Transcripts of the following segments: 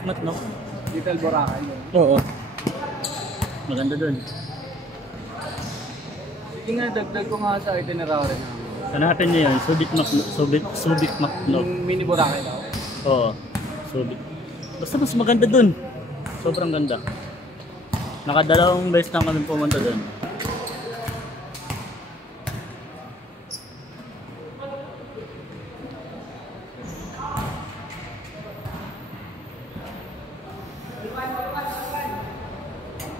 Subic Matnok. Little Boracay yun. Oo. Maganda dun. Sige nga, dagdag ko nga sa itinerary na. Hanapin niyo yun, Subic Matnok. Yung mini Boracay daw. Oo, Subic. Basta mas maganda dun. Sobrang ganda. Nakadalawang beses na kami pumunta dun.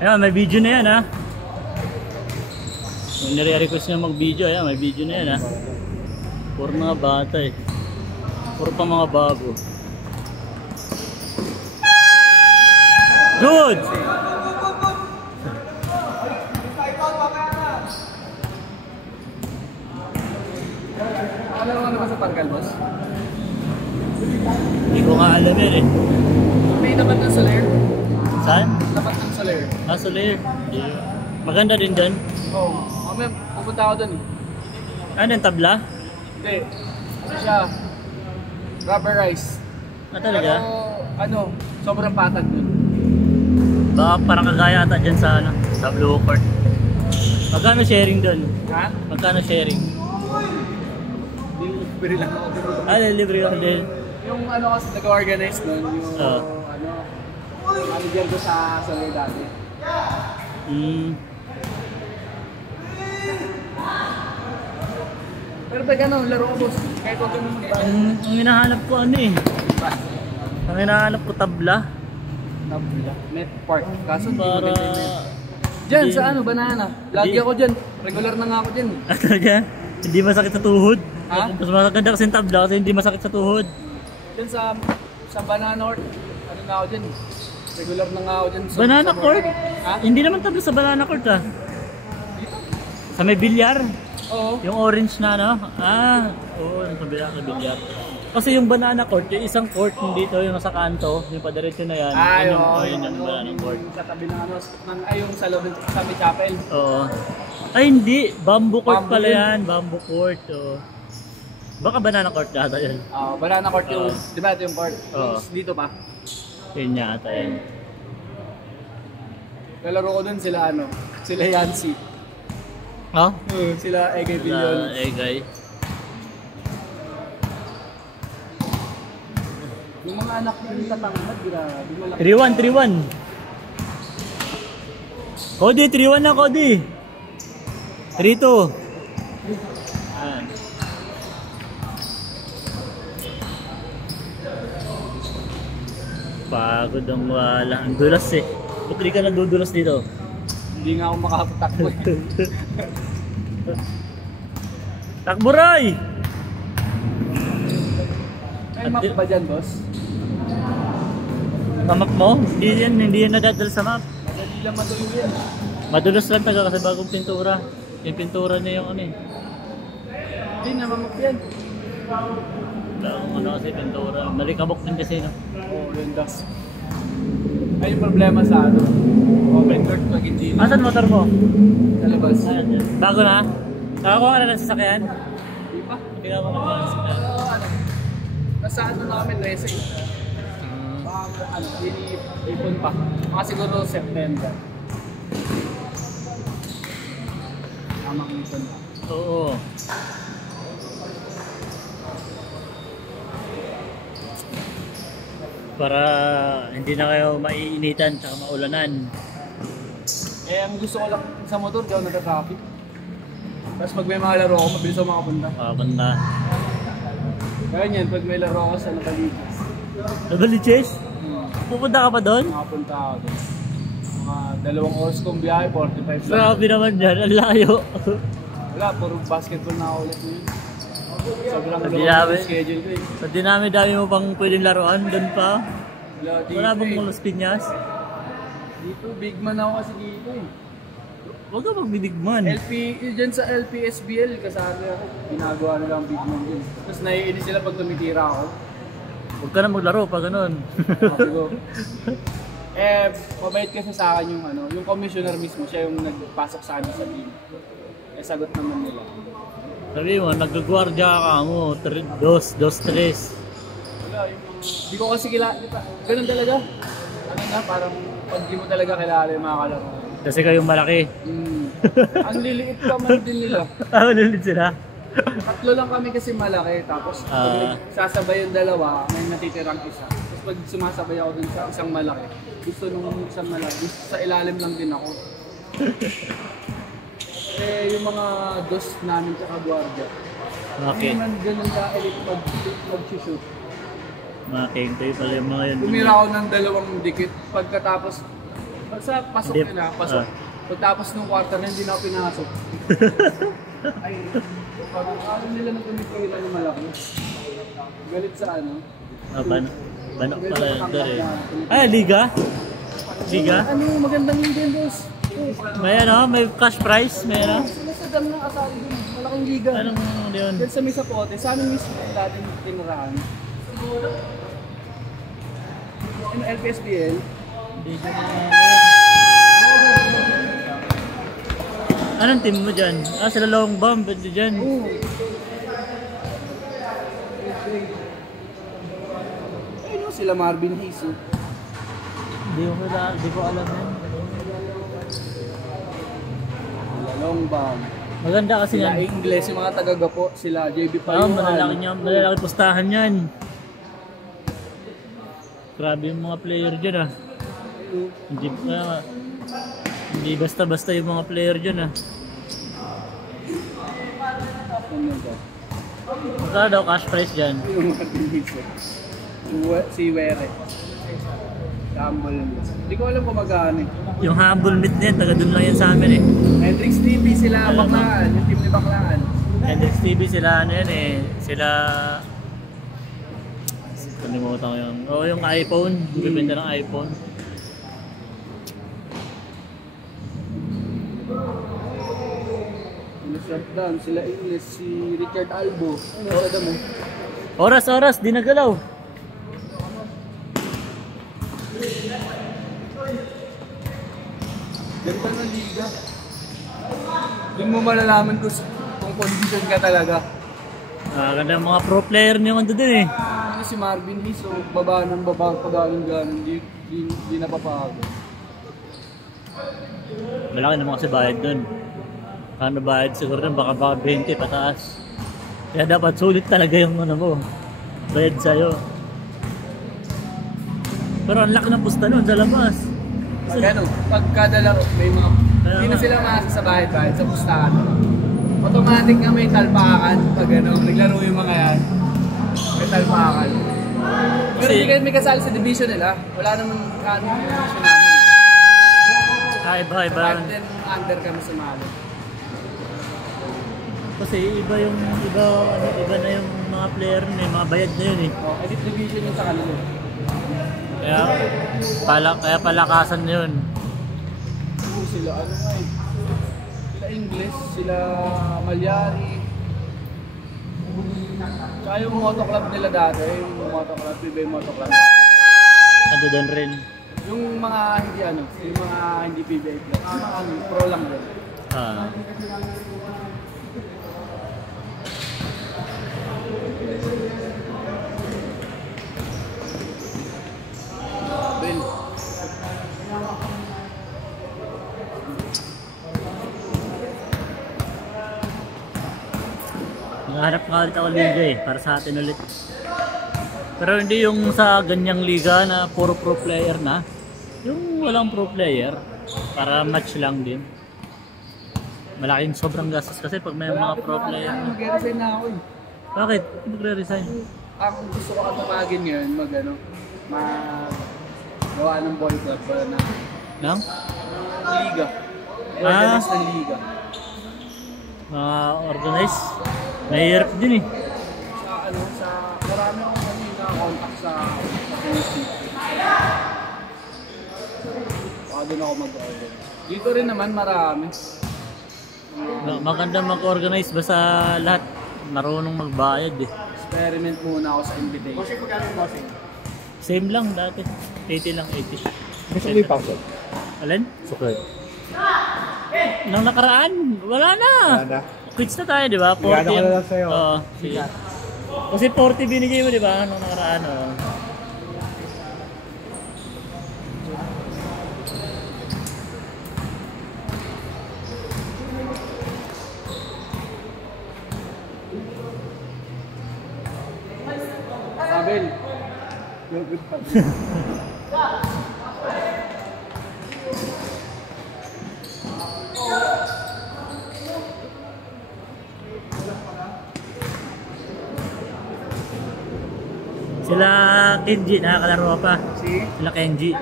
Ayan, may video na yan ha. Kung nire-request nyo mag-video, ayan, may video na yan ha. Puro mga bata eh. Puro pa mga bago. Good! Alam mo ba sa Pargal, boss? Hindi ko nga alam yan eh. May tapat ng Soler. Saan? Tapat ng Soler. Ah, Soler. Yeah. Maganda din dyan. Oo. Mamaya, pupunta ako dun. Ano yung tabla? Hindi. Ano siya? Rubberized. Ah, talaga? Pero, ano, sobrang patag dun. Baka parang kagaya ata dyan sa, ano, sa Blue Court. Magkano sharing dun? Ha? Magkano sharing? Libre lang ako. Ah, libre ka din. Yung ano kasi nag-organize nun, yung ano, manager ko sa Soler dati. Pero pag ano, laro ko boss, kahit huwag kang mag Ang hinahanap ko ano eh. Ang hinahanap ko tabla. Net Park. Kaso hindi Para... maganda yung net. Diyan sa ano, Banana. Lagi ako dyan. Regular na nga ako dyan. Ah, talaga? Hindi masakit sa tuhod? Ha? Mas maganda kasi yung tabla kasi hindi masakit sa tuhod. Dyan sa Banana Court. Ano na ako dyan. Regular na nga ako dyan. Banana Court? Ha? Hindi naman tabla sa Banana Court ah. Sa may bilyar? Oo. Yung orange na ano? Ah, oo, yung kabila sa bilyar. Kasi yung Banana Court, yung isang court dito, yung nasa kanto, yung padiretso na yan. Ay, yun oo. yung Banana Court. Sa tabi ng ano, ay yung sa loob sa may chapel. Oo. Ay hindi, bamboo court Bamboo pala yun. yan, bamboo court. Oo. Baka Banana Court yata yun. Banana Court yung, di ba ito yung court? Oo. Dito pa. Yun yata yan. Lalaro ko dun sila ano, sila Yancy. Oh? Sila Egay Billion. Egay. Yung mga anak yung tatangkad, grabe malaki. 3-1, 3-1. Cody, 3-1 na Cody. 3-2. Ayan. Pagod ang wala. Ang dulas eh. Ba't di ka nadudulas dito? Hindi nga ako makapatakbo. Takbo Roy! May map ba dyan, boss? Map mo? Hindi yan nadadal sa map. Madali lang matuloy yan. Madulas lang taga kasi bagong pintura. Yung pintura niya yung ano eh. Hindi na mamap yan. Ano kasi pintura. Malikabok din kasi no. Oo, yun das. Ay yung problema sa ano, open court pag hindi na. Asan motor mo? Sa labas. Bago na? Nakakuha ka na ng sasakyan? Di pa? Hindi ka ako ng sasakyan. Pero ano, nasa ano na kami, racing. Baka ano, ipon pa. Mga siguro September. Tamang ipon pa. Oo. Para hindi na kayo maiinitan at maulanan. Eh, ang gusto ko lang sa motor, di ako nagka-traffic. Tapos pag may mga laro ako, mabilis ako makapunta. Makapunta. Kaya yan, pag may laro ako sa Nabaliches. Nabaliches? Pupunta ka pa doon? Makapunta ako doon. Mga 2 oras kong biyahe, 45 lang. Grabe naman dyan, ang layo. Wala, puro basketball na ako ulit ngayon. Sobrang Hindi long namin. schedule ko eh. Sa dinami-dami mo pang pwedeng laruan doon pa. Wala, dito Wala bang eh. Los Piñas? Dito, big man ako kasi dito eh. Huwag ka magbibigman. Dyan sa LPSBL, kasali ako. Ginagawa nila ang big man din. Tapos naiinis sila pag tumitira ako. Huwag ka na maglaro pa ganun. Sabi ko, mabait kasi sa akin yung ano, yung commissioner mismo, siya yung nagpasok sa akin sa team. Eh, sagot naman nila. Sabi mo, nagagwardya ka mo, 2-2-3. Wala, yung mga Hindi ko kasi kilala. Ganun talaga. Ano na, parang pag di mo talaga kilala yung mga kalaro. Kasi kayong malaki. Ang liliit pa man din nila. Lilit sila. Tatlo lang kami kasi malaki. Tapos pag sasabay yung dalawa, may natitirang isa. Tapos pag sumasabay ako dun sa isang malaki, gusto nung isang malaki, sa ilalim lang din ako. Eh, yung mga dos namin sa Kaguardia, Okay. hindi man ganun ka-elite mag-shoot. Mga kengtoy pala yung mga yun. Tumira ako ng dalawang dikit. Pagkatapos, sa pasok Hindi. nila, pasok. Pagtapos ng quarter na hindi na ako pinasok. Ay, ano nila nang tumitira ng malaki. Galit sa ano. Banok pala yun doon eh. Ay, liga? Liga? Ano, magandang Nintendo's. May ano, may cash prize, may ano. Sila sa dam ng asali dun, malaking liga. Anong yun? Dahil sa Misapote, sa amin mismo yung dating tinirahan. Yung LPSBL, Hindi ko na. Anong team mo dyan? Sila Long Bomb, ba't dyan? ayun o, sila Marvin Hayes. Hindi ko alam yan. Sila Long Bomb. Maganda kasi Sila yan. Ingles, yung mga taga-gapo, sila JB Payuhan. Malalaki pustahan yan. Grabe yung mga player dyan ah. Hindi basta-basta yung mga player dyan ah. Ano ba? Magkano daw cash prize dyan? Yung Marvin Hayes. Si Were. Campbell. Hindi ko alam kung magkano eh. Yung humble meat na yan, taga dun lang yan sa amin eh. Hendrix TV, sila Baklaan, yung team ni Baklaan. Hendrix TV sila ano yan eh. Sila... Kalimutan ko yung... Oo, yung iPhone. Bibenta ng iPhone. Sila Shutdown, sila Ingles, si Richard Albo. Ano sa damo? Oras, di nagalaw. Ganda ng liga. Doon mo malalaman kung condition ka talaga. Ganda yung mga pro player niyo ando dun eh. Ano si Marvin Hayes, so baba ng baba, pagaling-galing, di napapagod. Malaki naman kasi bayad dun. Kano bayad siguro dun, baka 20 pataas. Kaya dapat sulit talaga yung ano mo. Bayad sa'yo. Pero ang laki ng pusta nun sa labas. Gano, pag kada laro, may mga, hindi na sila makasa sa bahay-bahay, sa pustahan. Automatic nga may talpakan, pag ano, naglaro yung mga yan, may talpakan. Pero hindi kayo may kasali sa division nila, wala naman ano yung division namin. Iba. And then under kami sa malo. Kasi iba na yung mga player nun eh, mga bayad na yun eh. Oh, elite division yung sa kanila. Kaya palakasan na yun. Sila ano nga eh. Sila Ingles, sila Malyari. Tsaka yung motoclub nila dati, yung motoclub, PBA motoclub. Ando doon rin. Yung mga hindi ano, yung mga hindi PBA club, yung mga ano, pro lang din. Ben. Nakahanap nga ulit ako liga eh, para sa atin ulit. Pero hindi yung sa ganyang liga na puro pro player na. Yung walang pro player, para match lang din. Malaking sobrang gastos kasi pag may mga pro player na. Mag-resign na ako eh. Bakit? Magre-resign? Ako gusto ko katapagin ngayon, gawa ng ball club para na Nang? liga. Organize ng liga. Organize? Mahirap din eh. Marami akong contact sa policy. Baka doon ako mag-order. Dito rin naman marami. Maganda mag-organize basta lahat marunong magbayad eh. Experiment muna ako sa invitation. Same lang dati. 80 lang, 80. Gusto mo yung password? Alin? Sukay. Nang nakaraan, wala na. Wala na. Quits na tayo, di ba? 40 Bigyan ko na lang sa'yo. Oo, sige. Kasi 40 binigay mo, di ba? Nung nakaraan, oh. Good pa. Sila Kenji, nakakalaro pa. Si? Sila Kenji.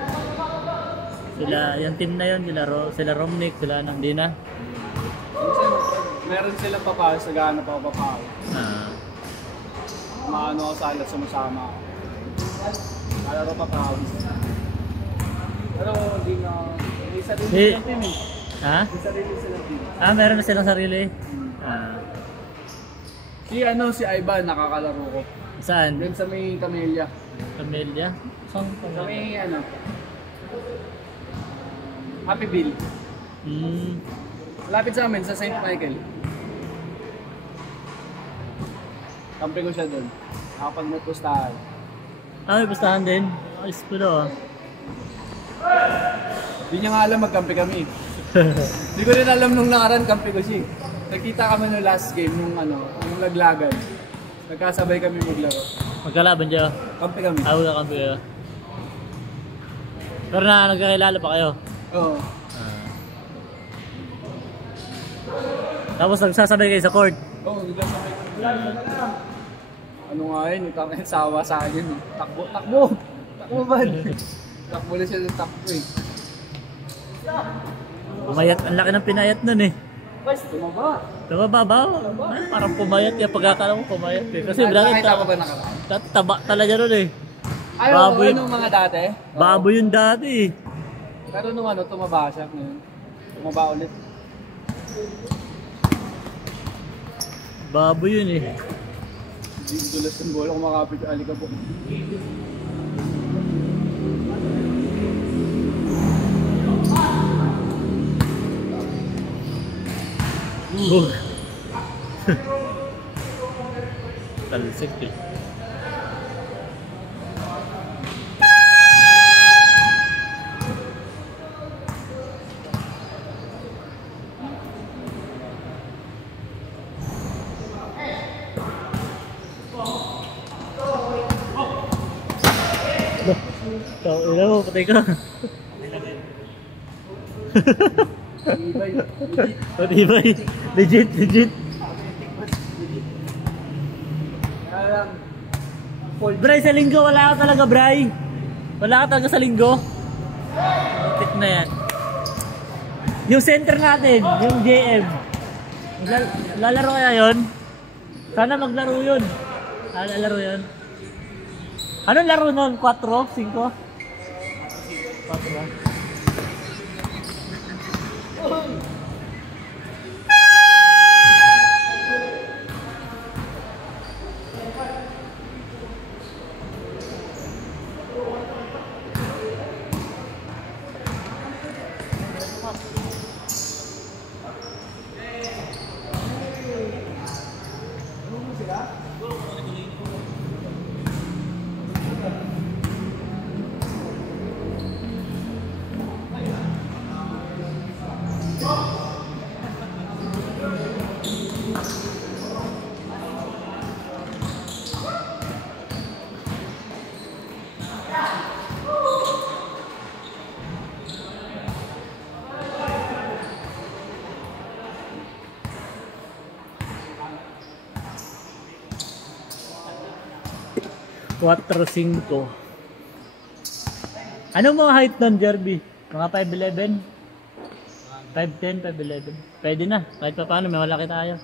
Sila, yung team na yun, sila Romnick, sila Nandina. Meron silang papawis, naghahanap ako papawis. Maano ako sa alat, sumasama ako. Kalaro papawis. Pero hindi na, hindi sarili silang team eh. Ha? Hindi sarili silang team. Meron na silang sarili. Si Ivan, nakakalaro ko. Saan? Doon sa may Camellia. Camellia? Saan? Sa may Happy Bill. Malapit sa amin, sa St. Michael. Kampi ko siya doon. Nakapag may pustahan. May pustahan din? Ayos po daw. Hindi niya nga alam magkampi kami. Hindi ko rin alam nung nakaraan kampi ko siya. Nagkita kami no last game nung nung laglagan. Nagkasabay kami maglaro. Magkalaban siya? Kampi kami. Wala kampi kayo. Pero nagkakilala pa kayo? Oo. Tapos nagsasabay kayo sa court? Oo, nagsasabay kami. Ano nga yun, yung sawa sa akin. Takbo! Takbo ba? Takbo na siya ng takbo eh. Pumayat, ang laki ng pinayat nun eh. Tumaba. Tumaba ba? Parang pumayat yung pagkakala mo pumayat eh. Kasi nakita ko ba nakaraan? Taba talaga nun eh. Ayaw, nung mga dati? Baboy yung dati eh. Pero nung tumaba siya ngayon. Tumaba ulit. Baboy yun eh. Hindi dulas ng bola kumakapit yung alikabok. Talsik eh. Ina mo, patay ka. Matibay. Legit. Bray, sa linggo, wala ka talaga, Bray. Wala ka talaga sa linggo. Tip na yan. Yung center natin, yung JM. Lalaro kaya yun? Sana maglaro yun. Lalaro yun. Anong laro nun? 4? 5? 4 4-5. Anong mga height nun, Jerby? Mga 5'11"? 5'10", 5'11". Pwede na, kahit pa paano, may malaki tayo.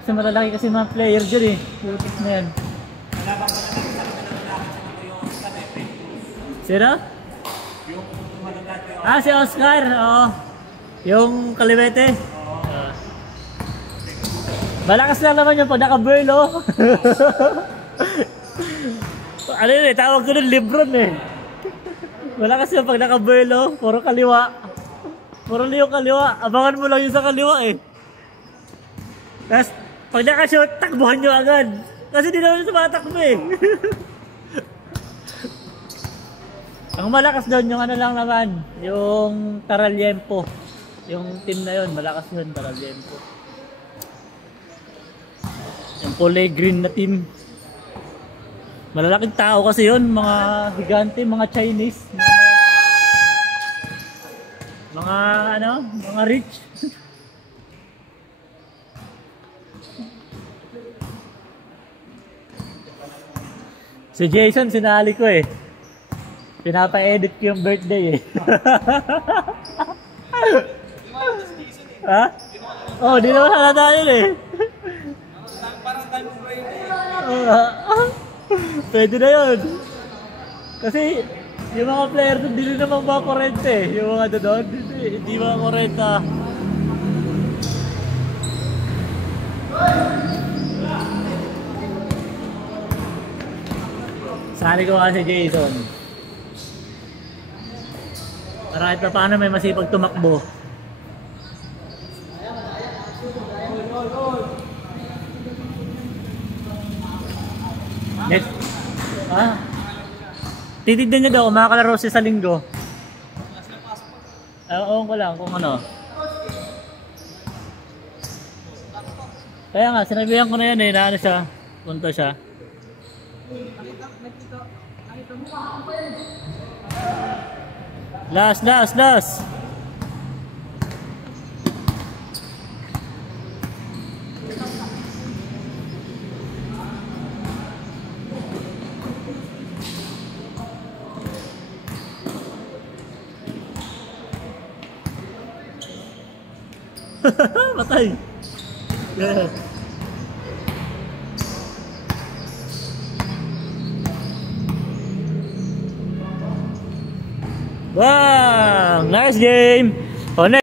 Kasi malalaki kasi mga player dyan eh. Putik na yan. Sino? Si Oscar, oo. Yung kaliwete. Malakas lang naman yung pag naka-burl, oh. Ano yun eh, tawag ko nun Lebron eh. Malakas yung pag naka-burl, oh. Puro kaliwa. Puro yung kaliwa. Abangan mo lang yung sa kaliwa eh. Tapos, pag naka-shoot, takbuhan nyo agad. Kasi di naman yung tumatakbo eh. Ang malakas doon, yung ano lang naman, yung Taraliempo. Yung team na yun, malakas yun, Taraliempo. Yung kulay green na team. Malalaking tao kasi yun, mga higante, mga Chinese. Mga ano, mga rich. Si Jason, sinali ko eh. Pinapa-edit ko yung birthday eh. Ha? Oh, di naman halata yun eh. Parang tanong ko yun Pwede na yun. Kasi yung mga player doon, hindi naman mga kurente eh. Yung mga doon, hindi mga kurenta. Sali ko kasi Jason. Para kahit pa paano may masipag tumakbo. Next. Titignan niya daw kung makakalaro siya sa linggo. Oo ko lang kung ano. Kaya nga, sinabihan ko na yan eh, na ano siya, punta siya. Last! Patay! Yeah. Wow! Nice game!